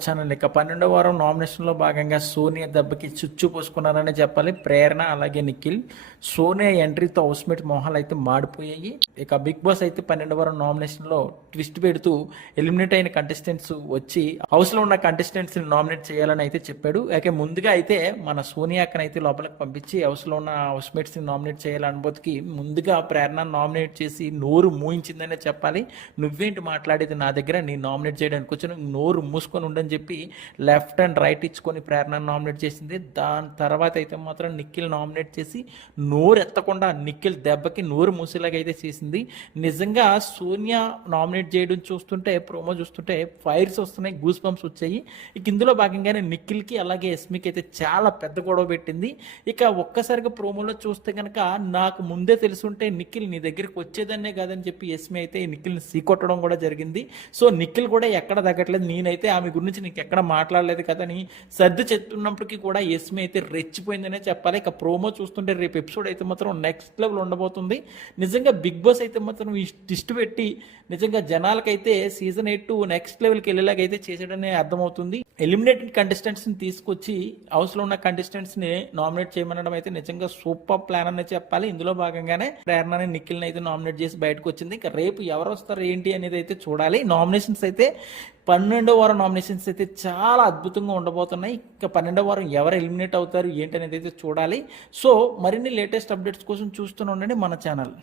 Channel ఇక 12వ వారం నామినేషన్లో భాగంగా సోనియా దెబ్బకి చుచ్చు పోసుకున్నారని చెప్పాలి. ప్రేరణ అలాగే నిఖిల్. సోనియా ఎంట్రీతో హౌస్మేట్ మొహాలు అయితే మాడిపోయాయి. ఇక బిగ్ బాస్ అయితే 12వ వారం నామినేషన్లో ట్విస్ట్ పెడుతూ ఎలిమినేట్ అయిన కంటెస్టెంట్స్ వచ్చి హౌస్లో ఉన్న కంటెస్టెంట్స్ని నామినేట్ చేయాలని అయితే చెప్పాడు. అయితే ముందుగా అయితే మన సోనియాకని అయితే లోపలికి పంపించి హౌస్లో ఉన్న హౌస్మేట్స్ని నామినేట్ చేయాలనుబోతుకి ముందుగా ప్రేరణ నామినేట్ చేసి నోరు మూయించిందనే చెప్పాలి. నువ్వేంటి మాట్లాడేది నా దగ్గర, నీ నామినేట్ చేయడానికి వచ్చి నోరు మూసుకొని ఉండని చెప్పి లెఫ్ట్ అండ్ రైట్ ఇచ్చుకొని ప్రేరణ నామినేట్ చేసింది. దాని తర్వాత అయితే మాత్రం నిఖిల్ నామినేట్ చేసి నోరు ఎత్తకుండా నిఖిల్ దెబ్బకి నోరు మూసేలాగా అయితే చేసింది. నిజంగా సోనియా నామినేట్ చేయడం చూస్తుంటే, ప్రోమో చూస్తుంటే ఫైర్స్ వస్తున్నాయి, గూస్ బంప్స్ వచ్చాయి. ఇక ఇందులో భాగంగానే నిఖిల్కి అలాగే ఎస్మికి అయితే చాలా పెద్ద గొడవ పెట్టింది. ఇక ఒక్కసారిగా ప్రోమోలో చూస్తే కనుక నాకు ముందే తెలుసుంటే నిఖిల్ నీ దగ్గరికి వచ్చేదన్నే కాదని చెప్పి ఎస్మి అయితే నిఖిల్ని సీకొట్టడం కూడా జరిగింది. సో నిఖిల్ కూడా ఎక్కడ తగ్గట్లేదు, నేనైతే ఆమె గురించి నీకు ఎక్కడ మాట్లాడలేదు కదా అని సర్ది చెప్తున్నప్పటికీ కూడా ఎస్మి అయితే రెచ్చిపోయిందనే చెప్పాలి. ఇక ప్రోమో చూస్తుంటే రేపు ఎపిసోడ్ అయితే మాత్రం నెక్స్ట్ లెవెల్ ఉండబోతుంది. నిజంగా బిగ్ బాస్ అయితే మాత్రం ఈ ట్విస్ట్ పెట్టి నిజంగా జనాలకైతే సీజన్ 8 నెక్స్ట్ లెవెల్కి వెళ్ళేలాగైతే చేసాడని అర్థమవుతుంది. ఎలిమినేటెడ్ కంటెస్టెంట్స్ని తీసుకొచ్చి హౌస్లో ఉన్న కంటెస్టెంట్స్ని నామినేట్ చేయమనడం అయితే నిజంగా సూపర్ ప్లాన్ అనే చెప్పాలి. ఇందులో భాగంగానే ప్రేరణని నిఖిల్ని అయితే నామినేట్ చేసి బయటకు వచ్చింది. ఇక రేపు ఎవరు వస్తారు ఏంటి అనేది అయితే చూడాలి. నామినేషన్స్ అయితే 12వ వారం నామినేషన్స్ అయితే చాలా అద్భుతంగా ఉండబోతున్నాయి. ఇక 12వ వారం ఎవరు ఎలిమినేట్ అవుతారు ఏంటి అనేది అయితే చూడాలి. సో మరిన్ని లేటెస్ట్ అప్డేట్స్ కోసం చూస్తూనే ఉండండి మన ఛానల్.